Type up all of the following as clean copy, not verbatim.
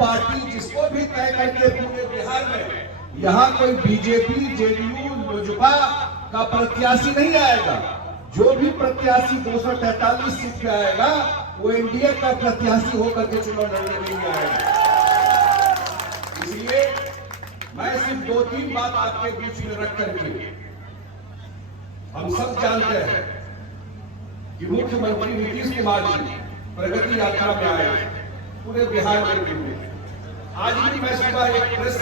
Party जिसको भी तय करके पूरे बिहार में यहाँ कोई बीजेपी, जेडीयू, लोजपा का प्रत्याशी नहीं आएगा। जो भी प्रत्याशी 243 सीट पे आएगा वो एनडीए का प्रत्याशी होकर के चुनाव लड़ने नहीं आएगा। इसलिए मैं सिर्फ 2-3 बात आपके बीच में रख करके, हम सब जानते हैं कि मुख्यमंत्री नीतीश कुमार जी प्रगति यात्रा में आए पूरे बिहार में घूमे। आज भी मैं सुबह एक प्रेस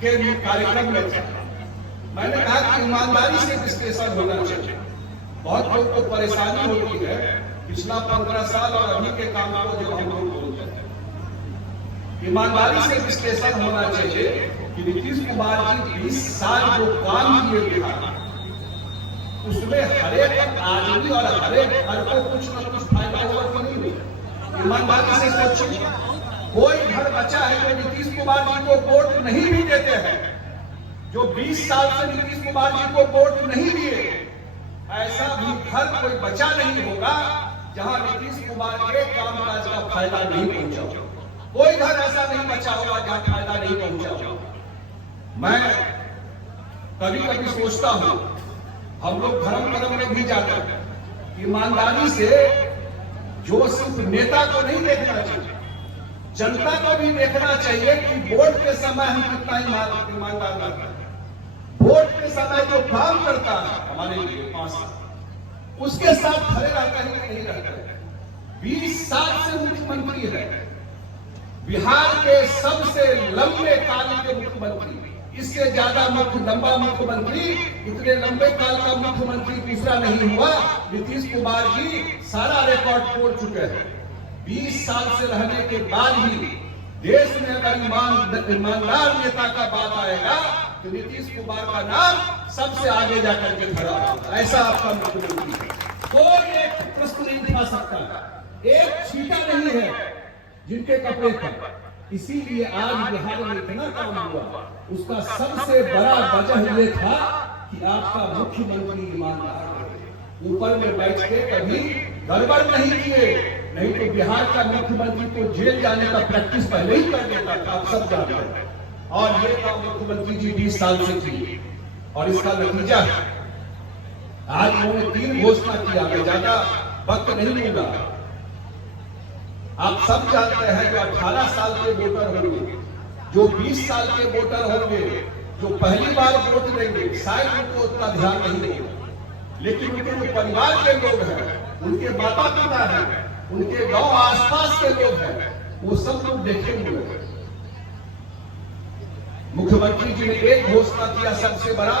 के कार्यक्रम में था, मैंने कहा कि ईमानदारी से विश्लेषण होना चाहिए। बहुत लोग को परेशानी होती है पिछला 15 साल और अभी के काम को जब हम लोग बोलते हैं। ईमानदारी से विश्लेषण होना चाहिए कि नीतीश कुमार जी 20 साल जो काम किए बिहार उसमें हरेक आदमी और हरेक घर को कुछ न कुछ फायदा हुआ कि नहीं। ईमानदारी से सोचिए, कोई घर बचा है जो नीतीश कुमार जी को वोट नहीं भी देते हैं, जो 20 साल से नीतीश कुमार जी को वोट नहीं दिए, ऐसा भी घर कोई बचा नहीं होगा जहां नीतीश कुमार के कामकाज का फायदा नहीं पहुंचा। कोई घर ऐसा नहीं बचा होगा जहां फायदा नहीं पहुंचा। मैं कभी कभी सोचता हूं, हम लोग धर्म कर्म में भी जाते हैं, ईमानदारी से जो सिर्फ नेता को नहीं देखना चाहिए, जनता को भी देखना चाहिए कि वोट के समय हम कितना ईमानदार रहते हैं। वोट के समय जो काम करता है हमारे लिए पास, उसके साथ खड़े रहता है कि नहीं रहता है। 20 साल से मुख्यमंत्री है, बिहार के सबसे लंबे काल के मुख्यमंत्री, इससे ज्यादा लंबा मुख्यमंत्री, इतने लंबे काल का मुख्यमंत्री दूसरा नहीं हुआ। नीतीश कुमार जी सारा रिकॉर्ड तोड़ चुके हैं। 20 साल से रहने के बाद भी देश में अगर ईमानदार नेता का बात आएगा तो नीतीश कुमार का नाम सबसे आगे जाकर के खड़ा होगा। ऐसा आपका मुख्यमंत्री है, कोई एक प्रश्न नहीं उठा सकता, एक छीटा नहीं है जिनके कपड़े पर। इसीलिए आज बिहार में इतना काम हुआ, उसका सबसे बड़ा वजह ये था कि आपका मुख्यमंत्री ईमानदार है, ऊपर में बैठ के कभी गड़बड़ नहीं किए, नहीं तो बिहार का मुख्यमंत्री को जेल जाने का प्रैक्टिस पहले ही कर देता था, आप सब जानते हैं। और ये काम मुख्यमंत्री जी 20 साल से की और इसका नतीजा है आज उन्होंने 3 घोषणा किया। मैं ज्यादा वक्त नहीं लूंगा, आप सब जानते हैं जो 18 साल के वोटर होंगे, जो 20 साल के वोटर होंगे, जो पहली बार वोट देंगे, शायद उनको उतना ध्यान नहीं होगा, लेकिन उनके जो परिवार के लोग हैं, उनके माता पिता हैं, उनके गांव आसपास के लोग हैं, वो सब लोग देखे हुए हैं। मुख्यमंत्री जी ने एक घोषणा किया सबसे बड़ा,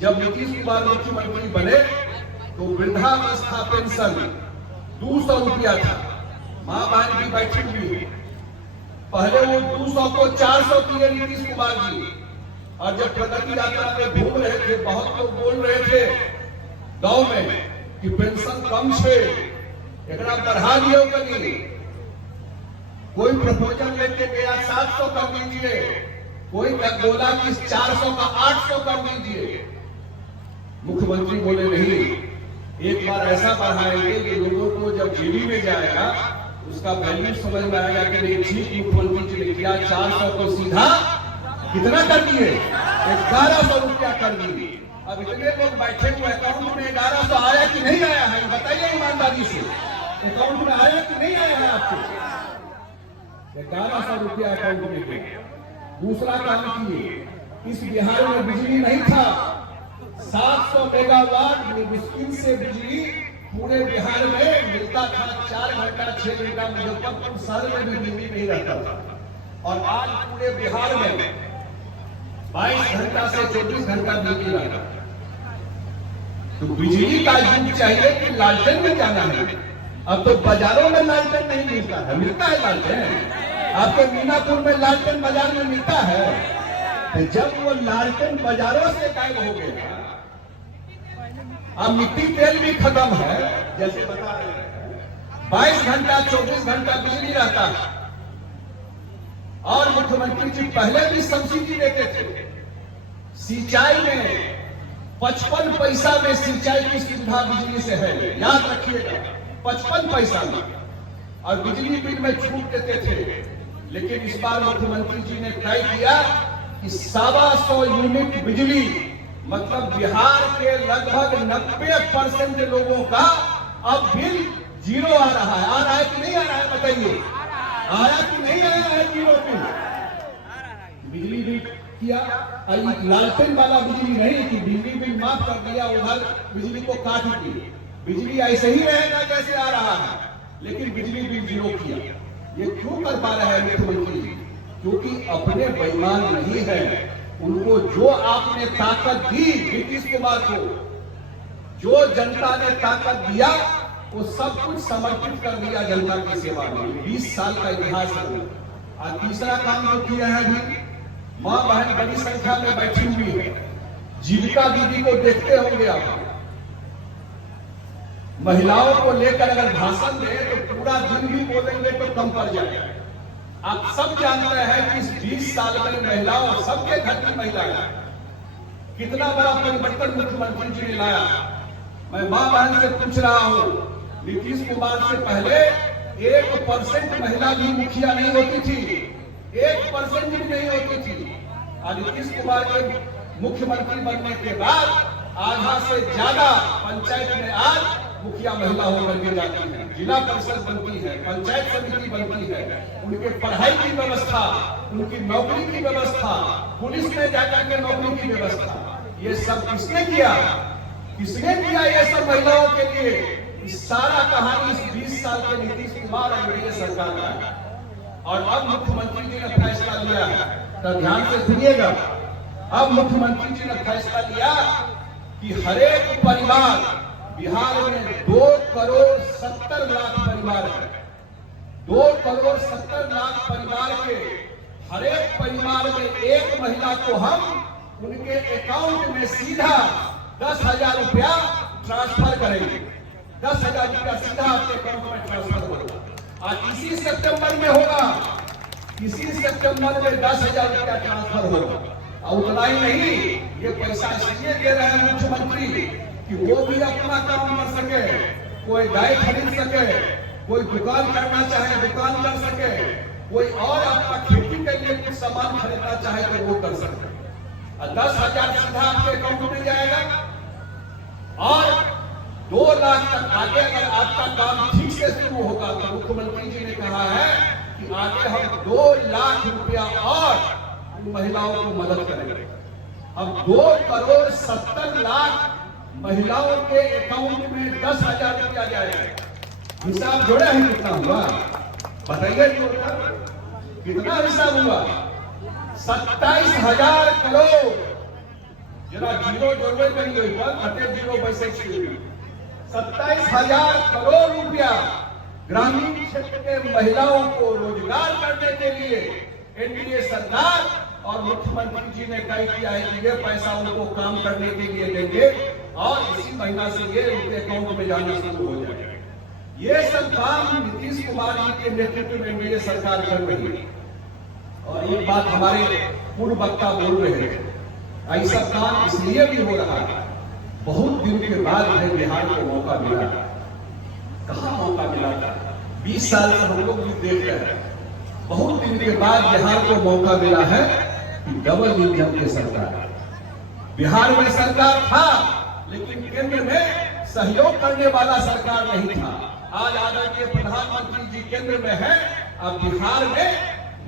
जब नीतीश कुमार मुख्यमंत्री बने तो वृद्धावस्था पेंशन 200 रुपया था, मां बहन भी बैठी हुई है। पहले वो 200 को 400 किए नीतीश कुमार जी, और जब प्रगति यात्रा में घूम रहे थे, बहुत लोग बोल रहे थे गांव में कि पेंशन कम है, एकरा बढ़ा दियो कभी। कोई प्रपोजल लेके गया 700 कर दीजिए, कोई बोला कि 400 का 800 कर दीजिए। मुख्यमंत्री बोले नहीं, एक बार ऐसा बढ़ाएंगे कि लोगों को जब जेबी में जाएगा उसका वैल्यू समझ में आएगा कि नहीं। ठीक मुख्यमंत्री जी ने किया, 400 को सीधा कितना कर दिए, 1100 रुपया कर दिए। अब इतने लोग बैठे हुए, अकाउंट में 1100 आया कि नहीं आया है, बताइए ईमानदारी से, अकाउंट में आया कि नहीं आया है आपके? 1100 रुपया अकाउंट में गया। दूसरा काम किए, इस बिहार में बिजली नहीं था, 700 मेगावाट मुश्किल से बिजली पूरे बिहार में मिलता था। 4 घंटा 6 घंटा मुजफ्फरपुर शहर में भी बिजली नहीं रहता था, और आज पूरे बिहार में 22 घंटा से 24 घंटा बिजली रहता है। तो बिजली का युग चाहिए कि लालटेन में जाना है। अब तो बाजारों में लालटेन नहीं मिलता है, मिलता है लालटेन आपके मीनापुर में, लालटेन बाजार में मिलता है। तो जब वो लालटेन बाजारों से गायब हो गया, अब मिट्टी तेल भी खत्म है, जैसे बता रहे हैं 22 घंटा 24 घंटा बिजली रहता है। और मुख्यमंत्री जी पहले भी सब्सिडी देते थे सिंचाई में, 55 पैसा में सिंचाई की सुविधा बिजली से है, याद रखिएगा, 55 पैसा में। और बिजली बिल में छूट देते थे लेकिन इस बार मुख्यमंत्री जी ने तय किया कि 125 यूनिट बिजली, मतलब बिहार के लगभग 90% लोगों का अब बिल जीरो आ रहा है। आ रहा है कि नहीं आ रहा है बताइए? आया कि नहीं आया है जीरो बिल? बिजली बिल किया, लालटेन वाला बिजली नहीं कि बिजली बिल माफ कर दिया, उधर बिजली को काट दिया। बिजली ऐसे ही रहेगा जैसे आ रहा है, लेकिन बिजली बिल जीरो किया। ये क्यों कर पा रहे हैं मुख्यमंत्री? क्योंकि अपने बेईमान नहीं है। उनको जो आपने ताकत दी नीतीश कुमार को, जो जनता ने ताकत दिया, वो सब कुछ समर्पित कर दिया जनता की सेवा में। 20 साल का इतिहास है। और तीसरा काम जो किया है अभी, मां बहन बड़ी संख्या में बैठी हुई है। जीविका दीदी को देखते होंगे आप, महिलाओं को लेकर अगर भाषण दे तो पूरा दिन भी बोलेंगे तो कम पड़ जाएगा। आप सब जानते हैं कि इस 20 साल में महिलाओं, सबके घर की महिलाएं, कितना बड़ा परिवर्तन मुख्यमंत्री जी ने लाया। मैं मां बहन से पूछ रहा हूं, नीतीश कुमार से पहले 1% महिला भी मुखिया नहीं होती थी, 1% भी नहीं होती थी। और नीतीश कुमार के मुख्यमंत्री बनने के बाद आधा से ज्यादा पंचायत में आज मुखिया महिला होकर के जाती है, जिला परिषद बनती है, पंचायत समिति बनती है। उनके पढ़ाई की व्यवस्था, उनकी नौकरी की व्यवस्था, पुलिस में जाकर के नौकरी की व्यवस्था, ये सब किसने किया? किसने किया ये सब महिलाओं के लिए? इस सारा कहानी इस 20 साल के नीतीश कुमार और एनडीए सरकार का है। और अब मुख्यमंत्री जी ने फैसला लिया है, तो ध्यान से सुनिएगा। अब मुख्यमंत्री जी ने फैसला लिया कि हरेक परिवार, बिहार में 2,70,00,000 परिवार है, 2,70,00,000 परिवार के हरेक परिवार में एक महिला को हम उनके अकाउंट में सीधा 10,000 रुपया ट्रांसफर करेंगे। 10,000 रुपया सीधा आपके अकाउंट में ट्रांसफर होगा। और इसी सितंबर में होगा, इसी सितंबर में 10,000 रुपया ट्रांसफर होगा। और उतना ही नहीं, ये पैसा इसलिए दे रहे हैं मुख्यमंत्री कि वो भी अपना काम कर सके, कोई गाय खरीद सके, कोई दुकान करना चाहे दुकान कर सके, कोई और अपना खेती के लिए कुछ सामान खरीदना चाहे तो वो कर सके। और 10,000 सीधा आपके अकाउंट में जाएगा। और 2 लाख तक आगे अगर आपका काम ठीक से शुरू होगा तो मुख्यमंत्री जी ने कहा है कि आगे हम 2 लाख रुपया और महिलाओं को मदद करेंगे। अब 2,70,00,000 महिलाओं के अकाउंट में 10,000 रुपया जाएगा। हिसाब जोड़ा है कितना हुआ बताइए? कितना हिसाब हुआ? 27,000 करोड़। जरा जीरो जोड़े करिए, घटे जीरो वैसे 27,000 करोड़ रुपया ग्रामीण क्षेत्र के महिलाओं को रोजगार करने के लिए एनडीए सरकार और मुख्यमंत्री जी ने तय किया है कि ये पैसा उनको काम करने के लिए देंगे और इसी महीना से ये उनके अकाउंट में जाना शुरू हो जाएगा। ये सब काम नीतीश कुमार जी के नेतृत्व में एनडीए सरकार कर रही है। और ये बात हमारे पूर्व वक्ता बोल रहे थे, ऐसा काम इसलिए भी हो रहा है, बहुत दिन के बाद बिहार को मौका मिला। कहाँ मौका मिला था? 20 साल से हम लोग भी देख रहे हैं, बहुत दिन के बाद बिहार को मौका मिला है कि डबल इंजन की सरकार। बिहार में सरकार था लेकिन केंद्र में सहयोग करने वाला सरकार नहीं था। आज आदरणीय प्रधानमंत्री जी केंद्र में है, अब बिहार में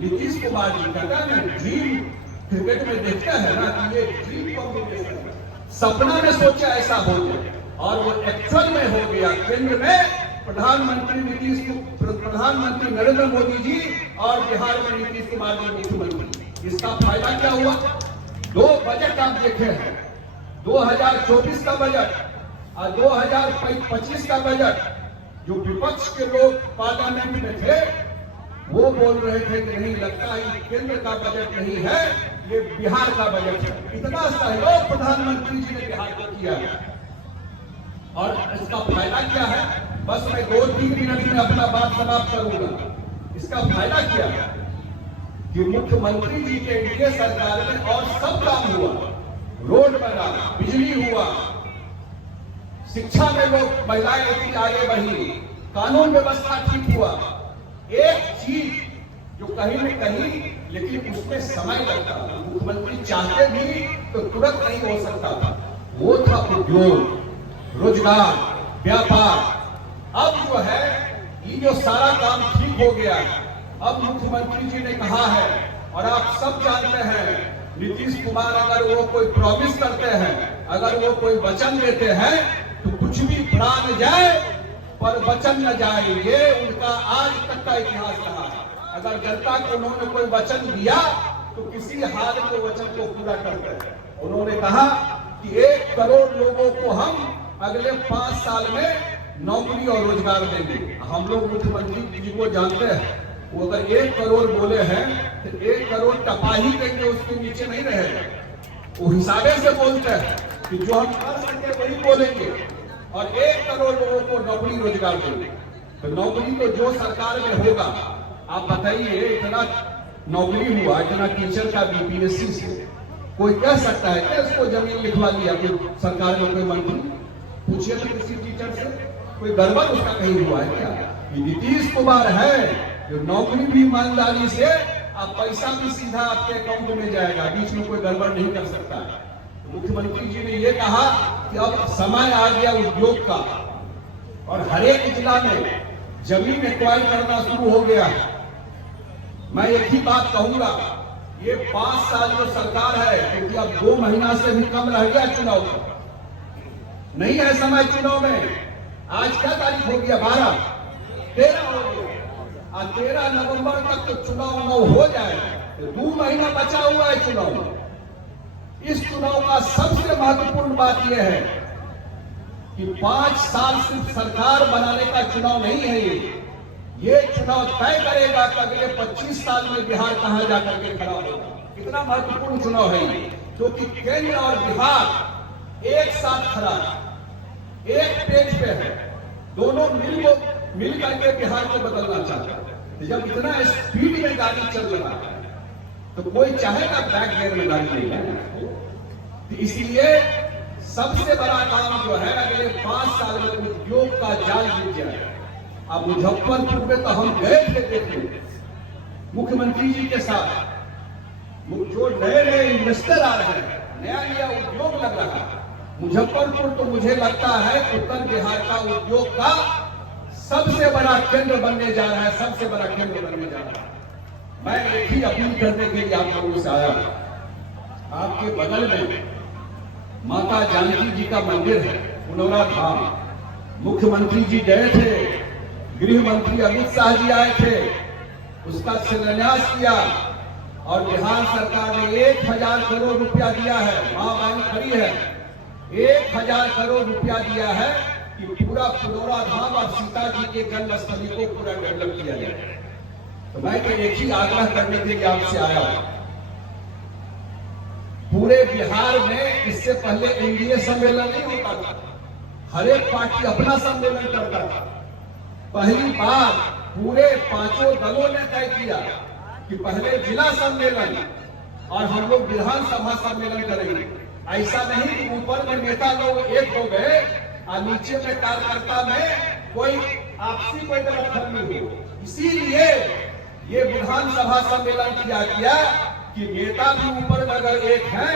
नीतीश कुमार जी का ड्रीम क्रिकेट में देखता है ना कि ये ड्रीम कॉम्बिनेशन है, सपना में सोचा ऐसा हो जाए और वो एक्चुअल में हो गया। केंद्र में प्रधानमंत्री नरेंद्र मोदी जी और बिहार में नीतीश कुमार जी मुख्यमंत्री। इसका फायदा क्या हुआ? 2 बजट आप देखे हैं, 2024 का बजट और 2025 का बजट। जो विपक्ष के लोग पार्लियामेंट में थे वो बोल रहे थे कि नहीं, लगता है केंद्र का बजट नहीं है, ये बिहार का बजट है। इतना सहयोग प्रधानमंत्री जी ने बिहार को किया है और इसका फायदा क्या है? बस मैं 2-3 मिनट में अपना बात समाप्त करूंगा। इसका फायदा क्या है कि मुख्यमंत्री जी के एनडीए सरकार में और सब काम हुआ, रोड बना, बिजली हुआ, शिक्षा में लोग महिलाएं इतनी आगे बढ़ी, कानून व्यवस्था ठीक हुआ। एक चीज जो कहीं न कहीं, लेकिन उसमें समय लगता था। मुख्यमंत्री चाहते भी तो तुरंत नहीं हो सकता था। वो था उद्योग, रोजगार, व्यापार। अब जो है ये जो सारा काम ठीक हो गया है। अब मुख्यमंत्री जी ने कहा है, और आप सब जानते हैं, नीतीश कुमार अगर वो कोई प्रॉमिस करते हैं, अगर वो कोई वचन देते हैं, तो कुछ भी प्राण जाए पर वचन न जाए। ये उनका आज तक का इतिहास रहा है। अगर जनता को उन्होंने कोई वचन दिया तो किसी हाल में वचन को पूरा करते हैं। उन्होंने कहा कि 1 करोड़ लोगों को हम अगले 5 साल में नौकरी और रोजगार देंगे। हम लोग मुख्यमंत्री जी को जानते हैं, वो अगर 1 करोड़ बोले हैं तो 1 करोड़ टपा ही देंगे, उसके नीचे नहीं रहेगा। वो हिसाबे से बोलते हैं कि जो हम कर सके वही बोलेंगे, और 1 करोड़ लोगों को नौकरी रोजगार देंगे। तो नौकरी तो जो सरकार में होगा, आप बताइए, इतना नौकरी हुआ, इतना टीचर का बीपीएससी से कोई कह सकता है क्या इसको जमीन लिखवा लिया कोई सरकार में कोई मंत्री? पूछिए तो किसी टीचर से, कोई गड़बड़ उसका कहीं हुआ है क्या? ये नीतीश कुमार है जो नौकरी भी ईमानदारी से, आप पैसा भी सीधा आपके अकाउंट में जाएगा, बीच में कोई गड़बड़ नहीं कर सकता है। तो मुख्यमंत्री जी ने ये कहा कि अब समय आ गया उद्योग का, और हर एक जिला में जमीन एक्वायर करना शुरू हो गया है। मैं एक ही बात कहूंगा, ये 5 साल जो सरकार है, क्योंकि अब 2 महीना से भी कम रह गया चुनाव का, नहीं है समय चुनाव में। आज क्या तारीख हो गया? 13 हो गया। आज 13 नवंबर तक तो चुनाव हो जाए, तो 2 महीना बचा हुआ है चुनाव में। इस चुनाव का सबसे महत्वपूर्ण बात यह है कि 5 साल सिर्फ सरकार बनाने का चुनाव नहीं है। ये चुनाव तय करेगा कि अगले 25 साल में बिहार कहां जाकर के खड़ा होगा। कितना महत्वपूर्ण चुनाव है ये, क्योंकि केंद्र और बिहार एक साथ खड़ा है, एक पेज पे है, दोनों मिल करके बिहार को बदलना चाहता है। जब इतना स्पीड में गाड़ी चल रहा है तो कोई चाहेगा बैक गियर में गाड़ी ले जाए। तो इसलिए सबसे बड़ा काम जो है, अगले 5 साल में उद्योग का जाल बिछ जाए। अब मुजफ्फरपुर में तो हम गए थे देखने मुख्यमंत्री जी के साथ, जो नए इन्वेस्टर आ रहे हैं, नया उद्योग लग रहा है। मुजफ्फरपुर तो मुझे लगता है उत्तर बिहार का उद्योग का सबसे बड़ा केंद्र बनने जा रहा है, सबसे बड़ा केंद्र बनने जा रहा है। मैं एक ही अपील करने के लिए आप लोगों से आया। आपके बगल में माता जानकी जी का मंदिर है, पुनौरा धाम। मुख्यमंत्री जी गए थे, गृह मंत्री अमित शाह जी आए थे, उसका शिलान्यास किया, और बिहार सरकार ने 1000 करोड़ रुपया दिया है। मां बहन खड़ी है, 1000 करोड़ रुपया दिया है कि पूरा पुनौरा धाम और सीता जी के जन्मस्थली को पूरा डेवलप किया जाए। तो मैं तो एक ही आग्रह करने के लिए आपसे आया हूं। पूरे बिहार में इससे पहले एनडीए सम्मेलन नहीं होता था, हर एक पार्टी अपना सम्मेलन करता था। पहली बार पूरे 5 दलों ने तय किया कि पहले जिला सम्मेलन और हम लोग विधानसभा सम्मेलन करेंगे। ऐसा नहीं कि ऊपर में नेता लोग एक हो गए और नीचे में कार्यकर्ता में कोई आपसी कोई गलतफहमी हो। इसीलिए ये विधानसभा सम्मेलन किया गया कि नेता भी ऊपर में अगर एक है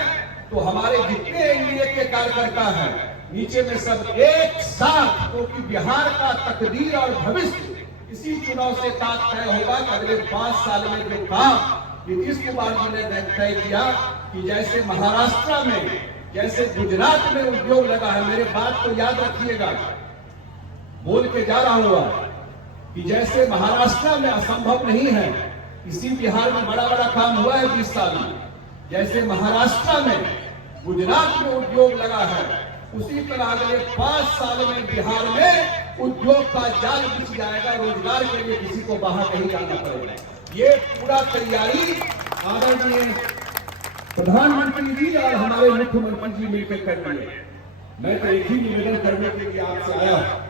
तो हमारे जितने एनडीए के कार्यकर्ता हैं नीचे में सब एक साथ, क्योंकि बिहार का तकदीर और भविष्य इसी चुनाव से तय होगा कि अगले 5 साल में जो काम नीतीश कुमार जी ने तय किया कि जैसे महाराष्ट्र में, जैसे गुजरात में उद्योग लगा है। मेरे बात को याद रखिएगा, बोल के जा रहा हुआ कि जैसे महाराष्ट्र में असंभव नहीं है, इसी बिहार में बड़ा बड़ा काम हुआ है 20 साल में। जैसे महाराष्ट्र में, गुजरात में उद्योग लगा है, उसी तरह अगले 5 साल में बिहार में उद्योग का जाल बिछ जाएगा। रोजगार के लिए किसी को बाहर नहीं जाना पड़ेगा। ये पूरा तैयारी आदरणीय प्रधानमंत्री जी और हमारे मुख्यमंत्री जी मिलकर कर रही है। मैं तो एक ही निवेदन करने के लिए आपसे आया हूं,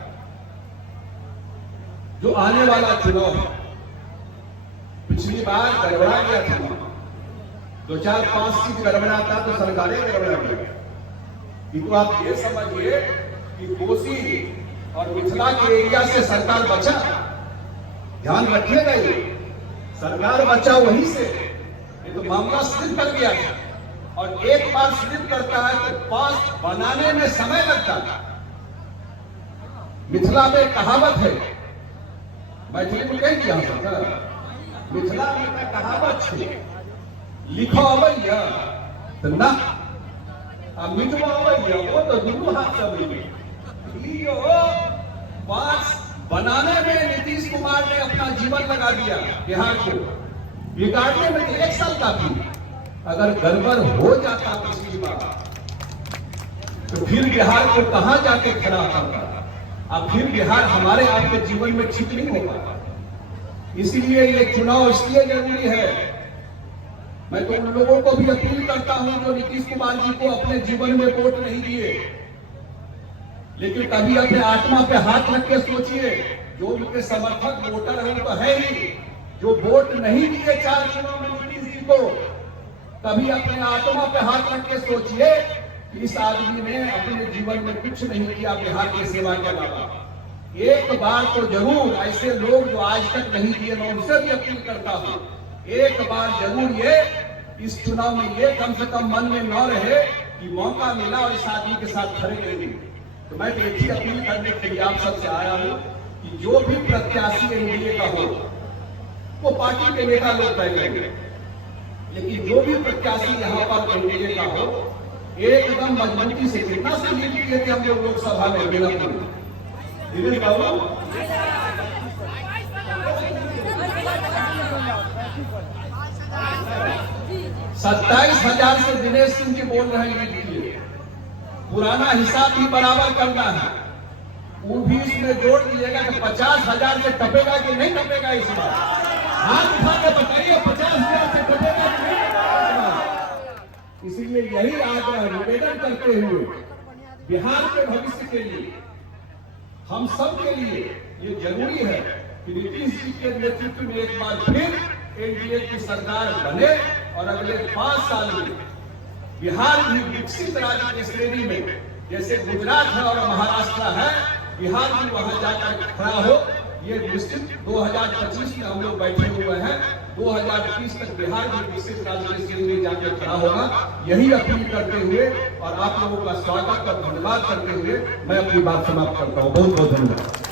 जो आने वाला चुनाव है, पिछली बार गड़बड़ा गया था, 2-4-5 सीट गड़बड़ाता तो सरकारें गड़बड़ा गई। तो आप ये समझिए कि कोसी और मिथिला के एरिया से सरकार बचा। ध्यान रखिएगा, ये सरकार बचा वहीं से, ये तो मामला स्लिप कर गया था, और एक बार स्लिप करता है तो पास बनाने में समय लगता है। मिथिला में कहावत है, मैथिली में कह दिया मिथिला में कहावत है, लिखो अवैया तो ना मिटवा अवैया, वो तो दोनों हाथ से मिले। पास बनाने में नीतीश कुमार ने अपना जीवन लगा दिया, बिहार को बिगाड़ने में 1 साल काफी। अगर गड़बड़ हो जाता पिछली बार तो फिर बिहार को कहां जाके खड़ा करता, अब फिर बिहार हमारे आपके जीवन में ठीक नहीं होगा। इसीलिए ये चुनाव इसलिए जरूरी है। मैं तो उन लोगों को भी अपील करता हूं जो नीतीश कुमार जी को अपने जीवन में वोट नहीं दिए, लेकिन कभी अपने आत्मा पे हाथ रख के सोचिए, जो उनके समर्थक वोटर है वो तो है ही, जो वोट नहीं दिए 4 चुनाव में नीतीश जी को, कभी अपने आत्मा पे हाथ रख के सोचिए कि इस आदमी ने अपने जीवन में कुछ नहीं किया बिहार की सेवा के अलावा। एक बार तो जरूर ऐसे लोग जो आज तक नहीं दिए, मैं उनसे भी अपील करता हूं, एक बार जरूर ये इस चुनाव में ये कम से कम मन में न रहे कि मौका मिला और इस आदमी के साथ खड़े रहेंगे। तो मैं एक ही अपील करने के लिए आप सबसे आया हूं कि जो भी प्रत्याशी एनडीए का हो वो पार्टी के नेता लोग तय करेंगे, लेकिन जो भी प्रत्याशी यहाँ पर एनडीए का हो एकदम मजबूती से, कितना से लीड किए थे हम लोग लोकसभा में बेलापुर में, दिनेश बाबू 27,000 से दिनेश सिंह जी बोल रहे हैं। पुराना हिसाब भी बराबर करना है, वो भी इसमें जोड़ दीजिएगा कि 50,000 से टपेगा कि नहीं टपेगा इस बार। हाथ उठा के बताइए 50,000 से टपेगा कि नहीं टपेगा। इसलिए यही आग्रह निवेदन करते हुए बिहार के भविष्य के लिए, हम सब के लिए ये जरूरी है कि नीतीश जी के नेतृत्व में एक बार फिर एनडीए की सरकार बने और अगले 5 साल में बिहार भी विकसित राज्य की श्रेणी में, जैसे गुजरात है और महाराष्ट्र है, बिहार भी वहां जाकर खड़ा हो। ये निश्चित 2025 में हम लोग बैठे हुए हैं, 2030 तक बिहार भी विकसित राज्य की श्रेणी में जाकर खड़ा होगा। यही अपील करते हुए और आप लोगों का स्वागत और धन्यवाद करते हुए मैं अपनी बात समाप्त करता हूँ। बहुत बहुत धन्यवाद।